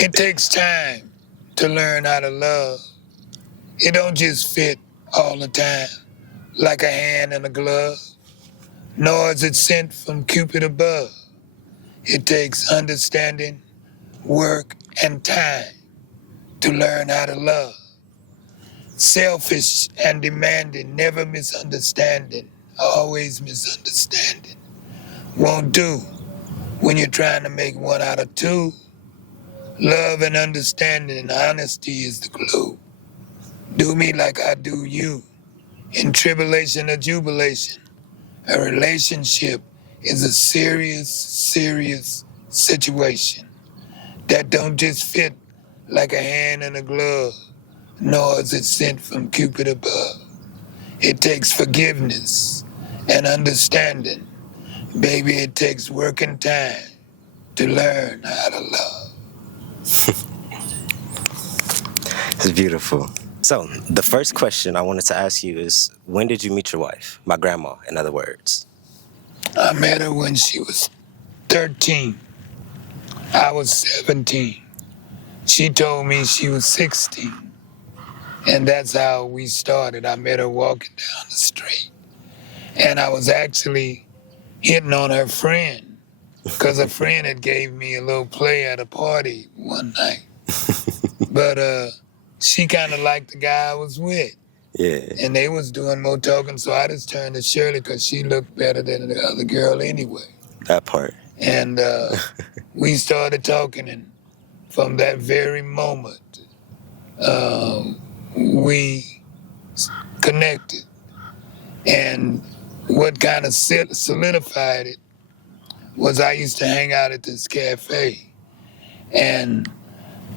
It takes time to learn how to love. It don't just fit all the time like a hand in a glove, nor is it sent from Cupid above. It takes understanding, work, and time to learn how to love. Selfish and demanding, never misunderstanding, always misunderstanding. Won't do when you're trying to make one out of two. Love and understanding and honesty is the glue. Do me like I do you. In tribulation or jubilation, a relationship is a serious, serious situation that don't just fit like a hand in a glove, nor is it sent from Cupid above. It takes forgiveness and understanding. Baby, it takes work and time to learn how to love. It's beautiful. So, the first question I wanted to ask you is, when did you meet your wife? My grandma, in other words. I met her when she was 13. I was 17. She told me she was 16. And that's how we started. I met her walking down the street. And I was actually hitting on her friend because a friend had gave me a little play at a party one night. But she kind of liked the guy I was with. Yeah. And they was doing more talking, so I just turned to Shirley because she looked better than the other girl anyway. That part. And we started talking, and from that very moment, we connected. And what kind of solidified it was I used to hang out at this cafe, and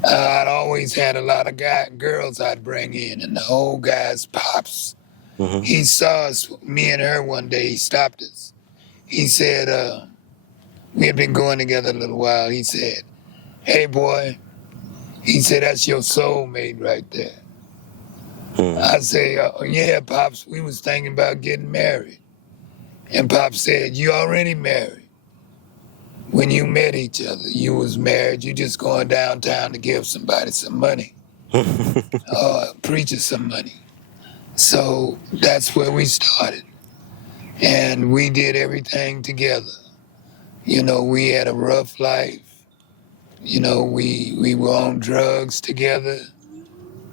I'd always had a lot of girls I'd bring in, and the old guy's pops. Mm-hmm. He saw us, me and her one day, he stopped us. He said, we had been going together a little while. He said, hey boy, he said, that's your soulmate right there. I say, yeah, Pops, we was thinking about getting married. And Pops said, you already married. When you met each other, you was married. You just going downtown to give somebody some money. Preacher some money. So that's where we started. And we did everything together. You know, we had a rough life. You know, we were on drugs together.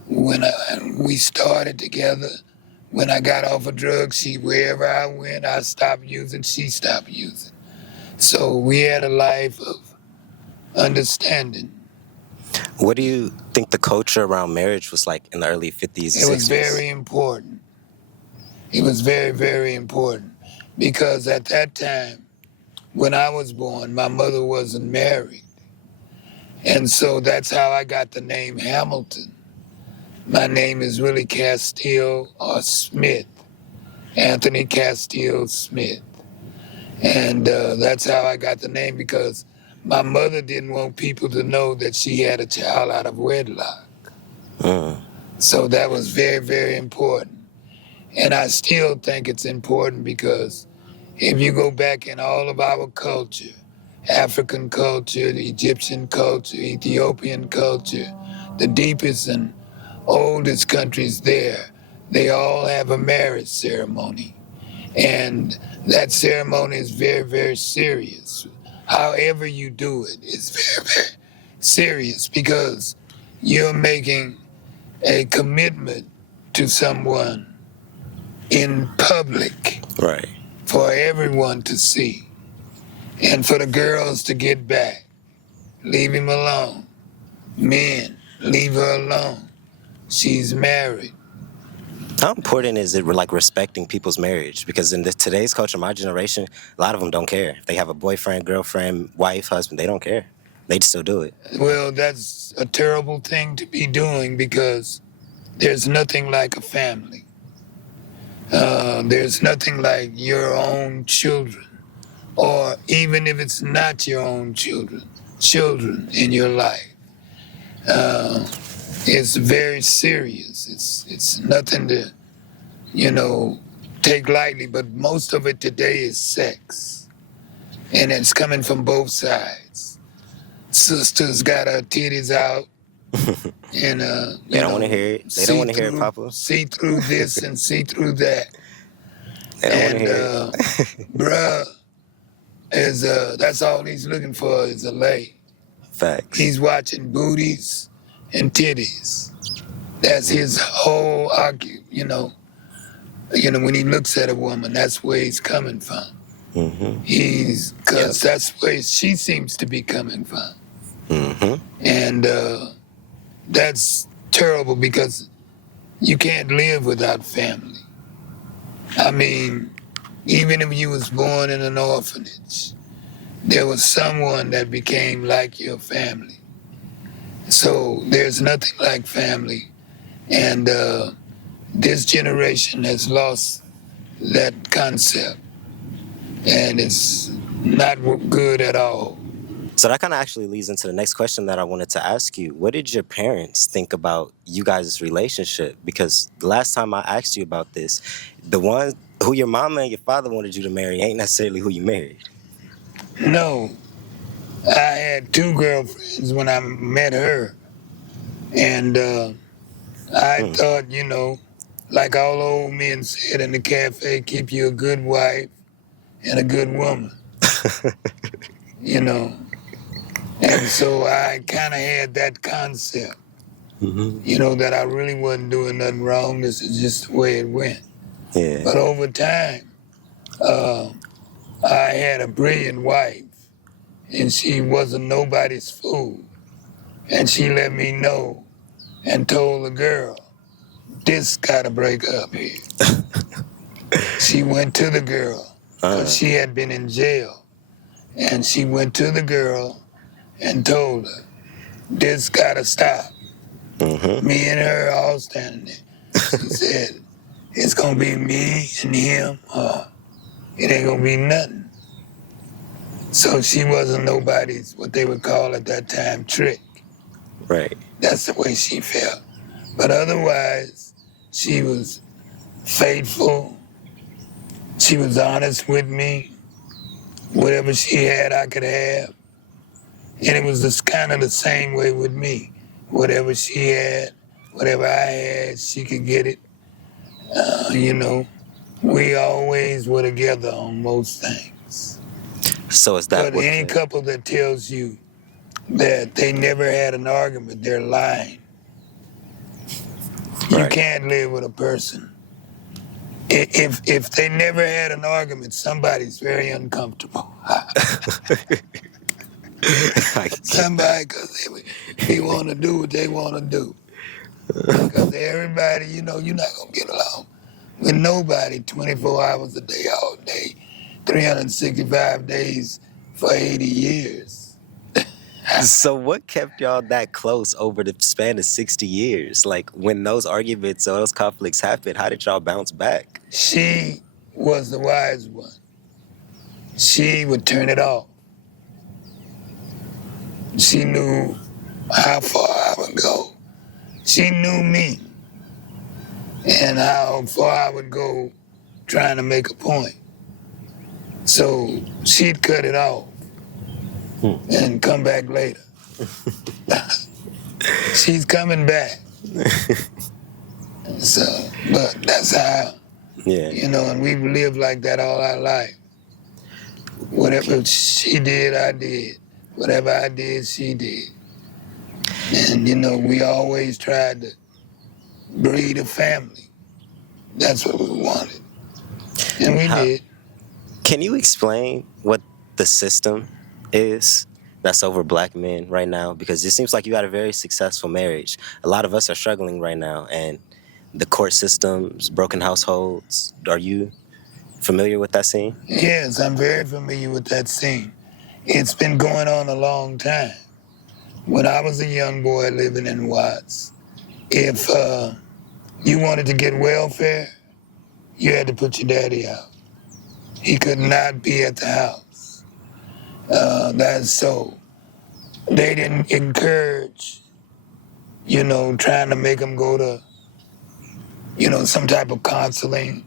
When we started together, when I got off of drugs, wherever I went, I stopped using, she stopped using. So we had a life of understanding. What do you think the culture around marriage was like in the early 50s and 60s? It was very important. It was very, very important. Because at that time, when I was born, my mother wasn't married. And so that's how I got the name Hamilton. My name is really Castile or Smith, Anthony Castile Smith. And that's how I got the name, because my mother didn't want people to know that she had a child out of wedlock. So that was very, very important. And I still think it's important because if you go back in all of our culture, African culture, the Egyptian culture, Ethiopian culture, the deepest and oldest countries there, they all have a marriage ceremony. And that ceremony is very, very serious. However you do it is very, very serious because you're making a commitment to someone in public. Right. For everyone to see. And for the girls to get back. Leave him alone. Men, leave her alone. She's married. How important is it like respecting people's marriage? Because in today's culture, my generation, a lot of them don't care. If they have a boyfriend, girlfriend, wife, husband, they don't care. They'd still do it. Well, that's a terrible thing to be doing because there's nothing like a family. There's nothing like your own children, or even if it's not your own children in your life. It's very serious. It's nothing to, take lightly, but most of it today is sex. And it's coming from both sides. sister's got her titties out and They don't want to hear it. They don't want to hear it, Papa. see through this and see through that. They don't want to And hear it. bruh is that's all he's looking for is a lay. Facts. He's watching booties and titties. That's his whole you know, when he looks at a woman, that's where he's coming from. Because that's where she seems to be coming from. And that's terrible because you can't live without family. I mean, even if you was born in an orphanage, there was someone that became like your family. So there's nothing like family. And this generation has lost that concept. And it's not good at all. So that kind of actually leads into the next question that I wanted to ask you. What did your parents think about you guys' relationship? Because the last time I asked you about this, the one who your mama and your father wanted you to marry ain't necessarily who you married. No. I had 2 girlfriends when I met her. And I thought, like all old men said in the cafe, keep you a good wife and a good woman. And so I kind of had that concept, that I really wasn't doing nothing wrong. This is just the way it went. Yeah. But over time, I had a brilliant wife, and she wasn't nobody's fool. And she let me know and told the girl, this gotta break up here. She went to the girl, because she had been in jail. And she went to the girl and told her, this gotta stop. Me and her all standing there. She said, it's gonna be me and him, or it ain't gonna be nothing. So she wasn't nobody's, what they would call at that time, trick. Right. That's the way she felt. But otherwise, she was faithful. She was honest with me. Whatever she had, I could have. And it was just kind of the same way with me. Whatever she had, whatever I had, she could get it. We always were together on most things. So is that But any couple that tells you that they never had an argument, they're lying. You can't live with a person. If they never had an argument, somebody's very uncomfortable. Somebody, because they want to do what they want to do. Because everybody, you're not going to get along with nobody 24 hours a day, all day, 365 days for 80 years. So what kept y'all that close over the span of 60 years? Like, when those arguments or those conflicts happened, how did y'all bounce back? She was the wise one. She would turn it off. She knew how far I would go. She knew me and how far I would go trying to make a point. So she'd cut it off and come back later. She's coming back. So, but that's how, and we've lived like that all our life. Whatever she did, I did. Whatever I did, she did. And, we always tried to breed a family. That's what we wanted. And we did. Can you explain what the system is that's over black men right now? Because it seems like you had a very successful marriage. A lot of us are struggling right now, and the court systems, broken households. Are you familiar with that scene? Yes, I'm very familiar with that scene. It's been going on a long time. When I was a young boy living in Watts, if you wanted to get welfare, you had to put your daddy out. He could not be at the house. That's so. They didn't encourage, trying to make him go to, some type of counseling.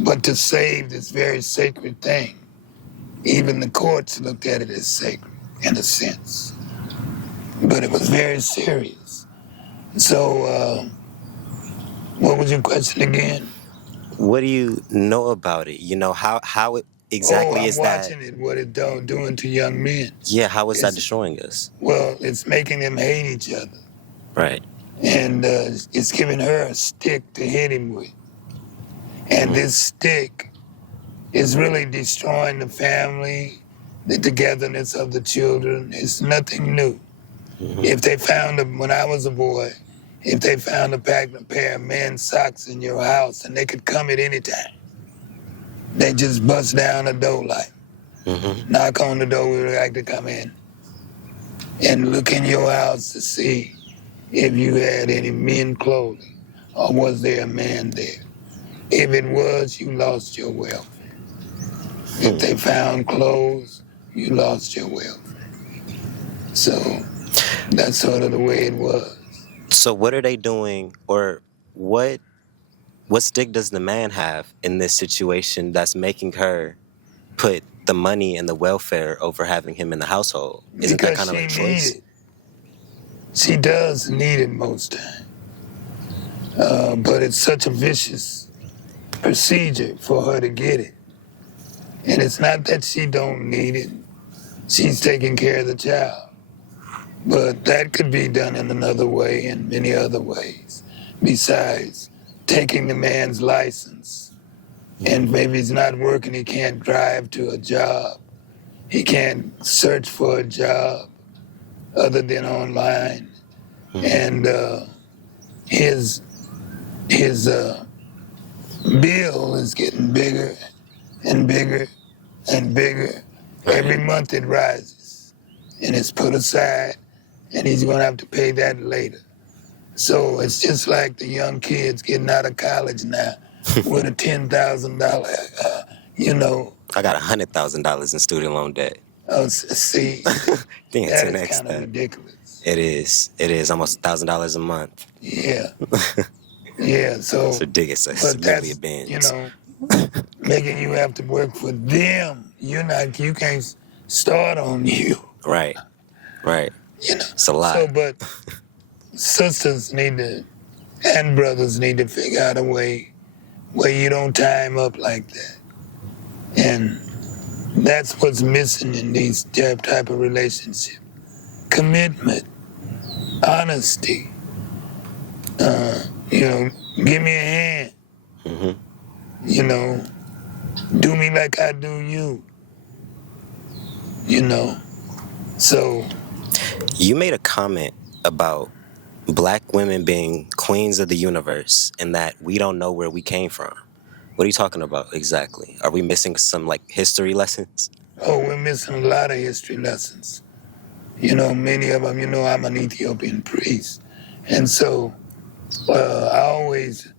But to save this very sacred thing, even the courts looked at it as sacred, in a sense. but it was very serious. So, what was your question again? What do you know about it? You know, how it Oh, exactly I'm is that? watching it, what it's doing to young men. Yeah, how is that It's, destroying us? well, it's making them hate each other. Right. And it's giving her a stick to hit him with. And this stick is really destroying the family, the togetherness of the children. It's nothing new. If they found, when I was a boy, if they found a pair of men's socks in your house, and they could come at any time, they just bust down the door like, knock on the door, we would like to come in, and look in your house to see if you had any men clothing, or was there a man there. If it was, you lost your wealth. If they found clothes, you lost your wealth. So that's sort of the way it was. So what are they doing, or what stick does the man have in this situation that's making her put the money and the welfare over having him in the household? Isn't that Because kind of she a choice? needed. She does need it most times. But it's such a vicious procedure for her to get it. And it's not that she don't need it. She's taking care of the child. But that could be done in another way and many other ways. Besides taking the man's license. And maybe he's not working, he can't drive to a job. He can't search for a job other than online. And his bill is getting bigger and bigger and bigger. Every month it rises, and it's put aside, and he's going to have to pay that later. So it's just like the young kids getting out of college now with a $10,000, I got $100,000 in student loan debt. see, Think that it's is 10x kind of that. ridiculous. It is almost $1,000 a month. Yeah, yeah. So It's ridiculous. It's but literally a that's binge. making you have to work for them. You can't start on you. Right. It's a lot. So, but sisters need to, and brothers need to figure out a way where you don't tie them up like that. And that's what's missing in these type of relationships. Commitment, honesty, give me a hand, do me like I do you, So, You made a comment about black women being queens of the universe and that we don't know where we came from. What are you talking about exactly? Are we missing some history lessons? we're missing a lot of history lessons. Many of them, I'm an Ethiopian priest. And so I always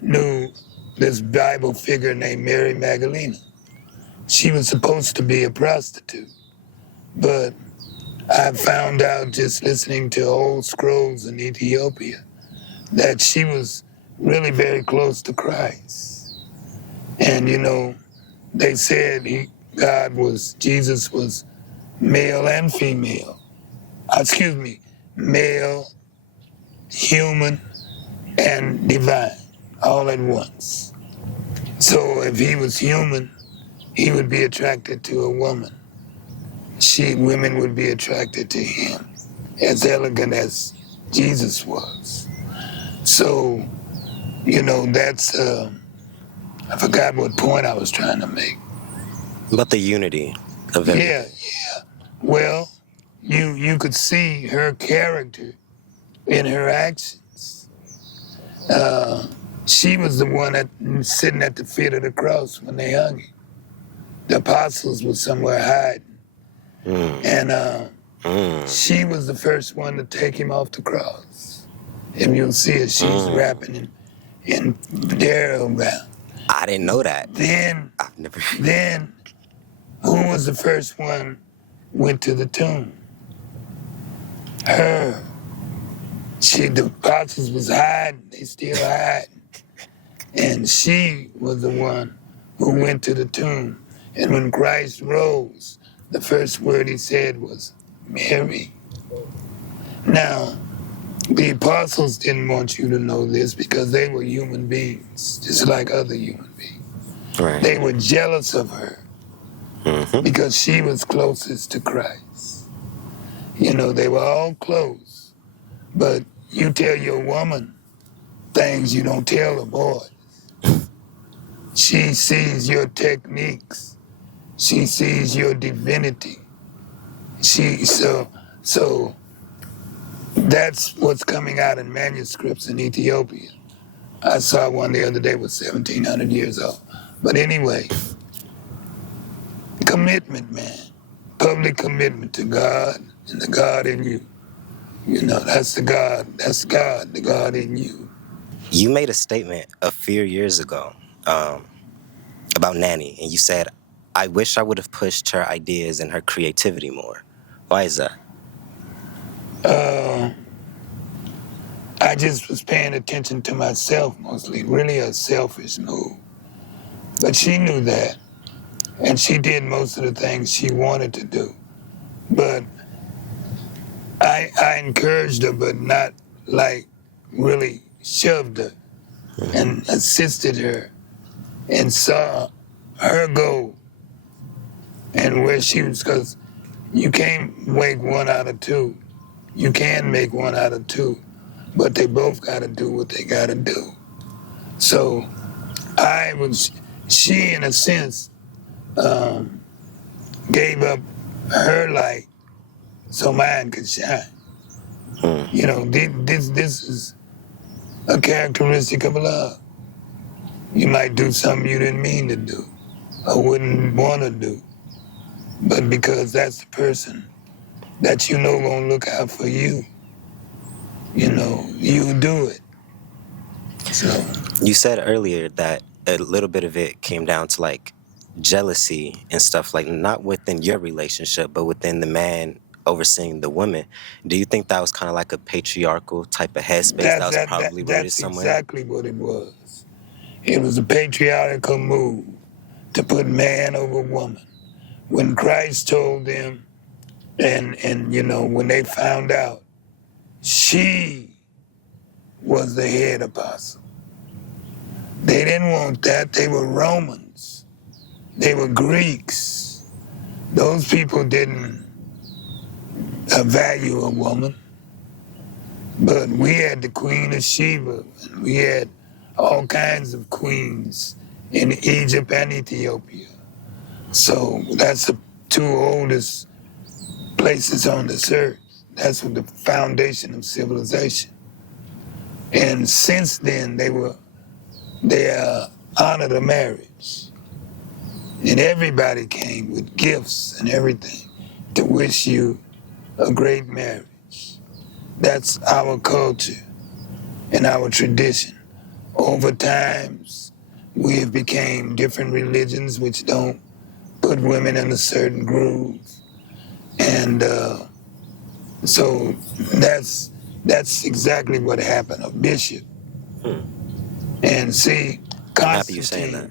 knew this Bible figure named Mary Magdalene. She was supposed to be a prostitute, but I found out just listening to old scrolls in Ethiopia that she was really very close to Christ. And, they said Jesus was male and female. Male, human, and divine, all at once. So if he was human, he would be attracted to a woman. Women would be attracted to him, as elegant as Jesus was. So, that's, I forgot what point I was trying to make. About the unity of everything. Yeah. Well, you could see her character in her actions. She was the one sitting at the feet of the cross when they hung him. The apostles were somewhere hiding. And she was the first one to take him off the cross. And you'll see it, she's rapping in burial ground. I didn't know that. Then who was the first one went to the tomb? Her. The apostles was hiding, they still hiding. And she was the one who went to the tomb. And when Christ rose, the first word he said was, Mary. Now, the apostles didn't want you to know this because they were human beings, just like other human beings. Right. They were jealous of her because she was closest to Christ. You know, they were all close, but you tell your woman things you don't tell a boy. She sees your techniques. She sees your divinity. So that's what's coming out in manuscripts in Ethiopia. I saw one the other day was 1,700 years old. But anyway, commitment, man. Public commitment to God and the God in you. You know, that's the God. That's God, the God in you. You made a statement a few years ago about Nanny, and you said, I wish I would have pushed her ideas and her creativity more. Why is that? I just was paying attention to myself mostly, really a selfish move. But she knew that, and she did most of the things she wanted to do. But I encouraged her, but not like really shoved her and assisted her and saw her goal and where she was, because you can't make one out of two. You can make one out of two, but they both got to do what they got to do. So she in a sense gave up her light so mine could shine. You know, this is a characteristic of love. You might do something you didn't mean to do or wouldn't want to do, but because that's the person that you know gonna look out for you, you know, you do it. So You said earlier that a little bit of it came down to like jealousy and stuff, like not within your relationship, but within the man overseeing the woman. Do you think that was kind of like a patriarchal type of headspace that was probably rooted that's somewhere? exactly what it was. It was a patriarchal move to put man over woman. When Christ told them, and you know, when they found out she was the head apostle, they didn't want that. They were Romans. They were Greeks. Those people didn't value a woman. But we had the Queen of Sheba, and we had all kinds of queens in Egypt and Ethiopia. So that's the two oldest places on this earth. That's what the foundation of civilization. And since then, they honored a marriage. And everybody came with gifts and everything to wish you a great marriage. That's our culture and our tradition. Over times, we have became different religions which don't put women in a certain groove. And so that's exactly what happened, a bishop. And see, I'm happy you're saying that.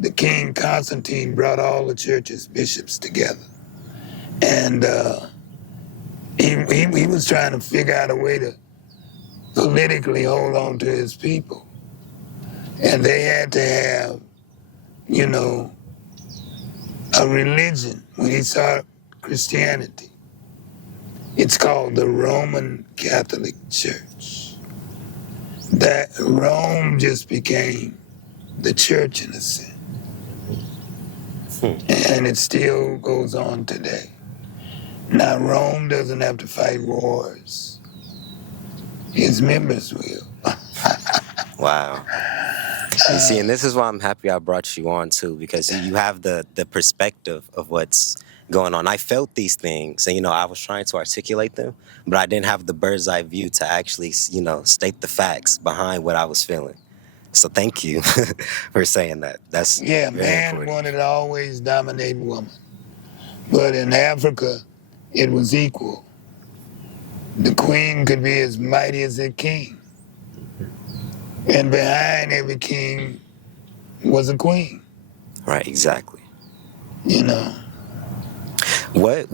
the king Constantine brought all the church's bishops together. And he was trying to figure out a way to politically hold on to his people. And they had to have, you know, a religion. When he saw Christianity, it's called the Roman Catholic Church. That Rome just became the church in a sense. And it still goes on today. Now, Rome doesn't have to fight wars. His members will. Wow. You see, and this is why I'm happy I brought you on too, because you have the perspective of what's going on. I felt these things, and I was trying to articulate them, but I didn't have the bird's eye view to actually, state the facts behind what I was feeling. So thank you for saying that. That's Yeah, very man important. wanted to always dominate woman. But in Africa, it was equal. The queen could be as mighty as the king. And behind every king was a queen, Right, exactly. you know. What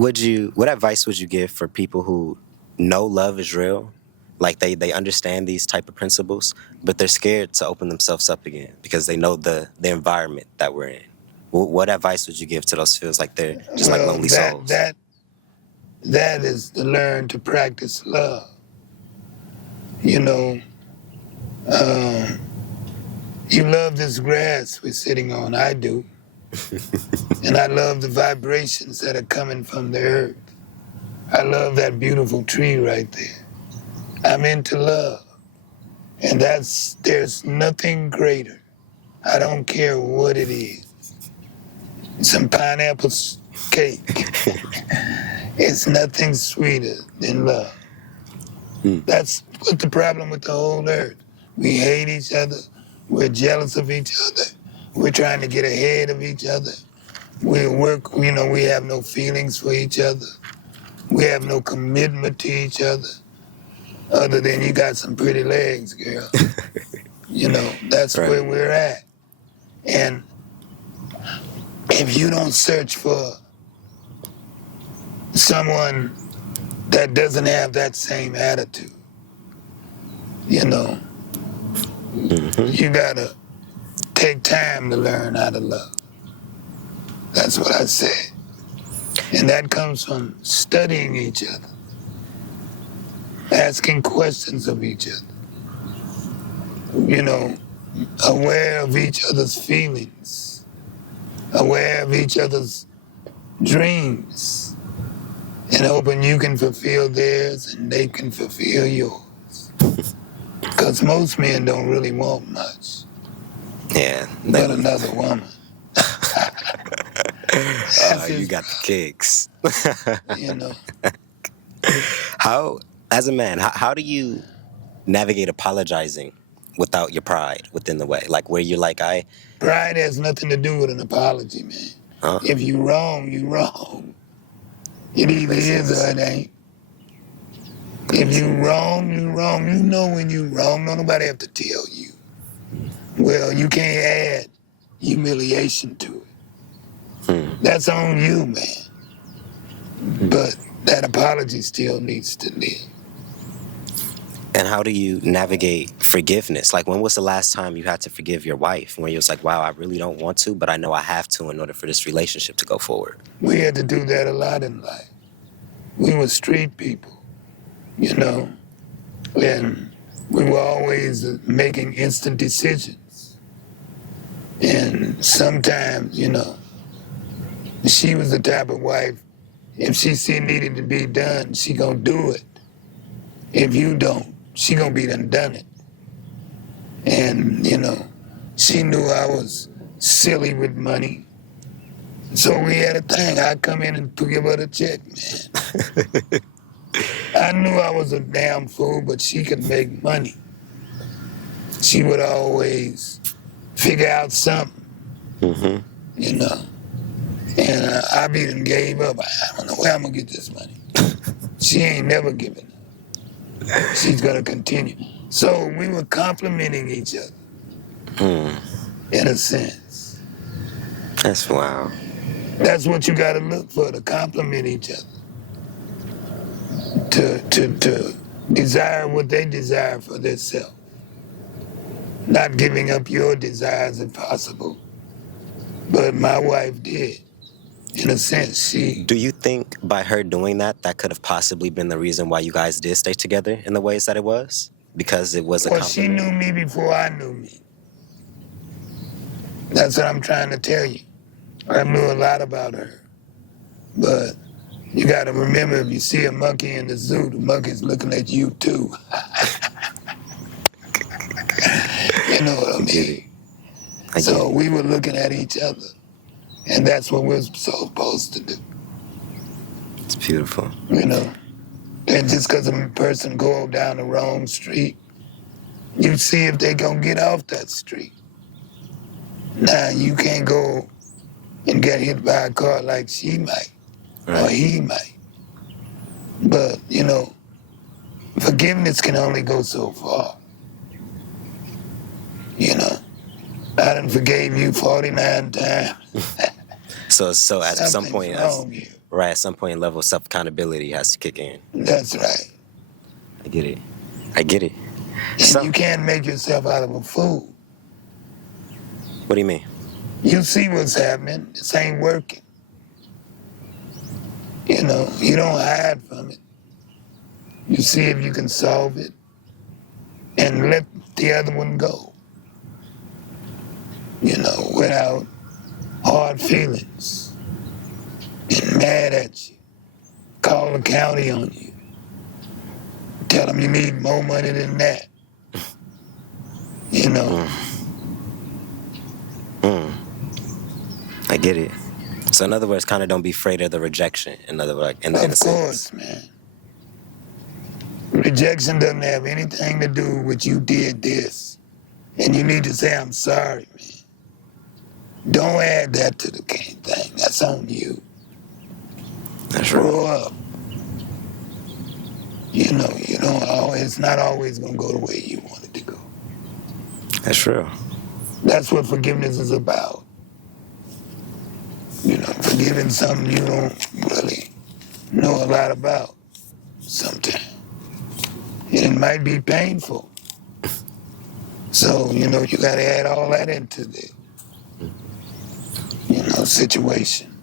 advice would you give for people who know love is real. Like they understand these type of principles, but they're scared to open themselves up again because they know the environment that we're in. What advice would you give to those feels like they're just like Well, lonely souls? that is to learn to practice love. You know, you love this grass we're sitting on. I do. And I love the vibrations that are coming from the earth. I love that beautiful tree right there. I'm into love. And there's nothing greater. I don't care what it is. Some pineapple cake. It's nothing sweeter than love. That's what the problem with the whole earth. We hate each other. We're jealous of each other. We're trying to get ahead of each other. We have no feelings for each other. We have no commitment to each other. Other than you got some pretty legs, girl. That's Right. where we're at. And if you don't search for someone that doesn't have that same attitude, you gotta take time to learn how to love. That's what I say. And that comes from studying each other, asking questions of each other, aware of each other's feelings, aware of each other's dreams, and hoping you can fulfill theirs and they can fulfill yours. Because most men don't really want much, Yeah. but another woman. You got the kicks. You know. How, as a man, how do you navigate apologizing without your pride within the way? Like where you're like, Pride has nothing to do with an apology, man. If you wrong, you wrong. It either is or it ain't. If you wrong, you wrong. You know when you wrong. Don't nobody have to tell you. Well, you can't add humiliation to it. That's on you, man. But that apology still needs to live. And how do you navigate forgiveness? Like, when was the last time you had to forgive your wife? When you was like, wow, I really don't want to, but I know I have to in order for this relationship to go forward. We had to do that a lot in life. We were street people, and we were always making instant decisions. And sometimes, she was the type of wife, if she see it needed to be done, she gonna do it. If you don't, she gonna be done it. And, she knew I was silly with money. So we had a thing. I'd come in and give her the check, man. I knew I was a damn fool, but she could make money. She would always figure out something, And I be done gave up. I don't know where I'm gonna get this money. She ain't never giving up. She's gonna continue. So we were complimenting each other, in a sense. That's wow. That's what you gotta look for, to compliment each other. To desire what they desire for themselves. Not giving up your desires if possible. But my wife did. In a sense, Do you think by her doing that, that could have possibly been the reason why you guys did stay together in the ways that it was? Because it was a Well, she knew me before I knew me. That's what I'm trying to tell you. I knew a lot about her. But you got to remember, if you see a monkey in the zoo, the monkey's looking at you too. You know what I mean? So we were looking at each other. And that's what we're supposed to do. It's beautiful. And just because a person go down the wrong street, you see if they gonna get off that street. Now, you can't go and get hit by a car like she might, or he might. But, forgiveness can only go so far. I done forgave you 49 times. So at some point, wrong here. at some point, level of self-accountability has to kick in. That's right. I get it. I get it. And So, you can't make yourself out of a fool. what do you mean? You see what's happening. This ain't working. You know, you don't hide from it. You see if you can solve it and let the other one go. You know, without hard feelings and mad at you. Call the county on you. Tell them you need more money than that. You know, I get it. So, in other words, kind of don't be afraid of the rejection. In other words, in a of sense. course, man. Rejection doesn't have anything to do with you did this. And you need to say, I'm sorry, man. Don't add that to the thing. That's on you. That's right. Grow up. You know, it's not always going to go the way you want it to go. That's true. That's what forgiveness is about. You know, forgiving something you don't really know a lot about sometimes. And it might be painful. So, you know, you got to add all that into the, situation.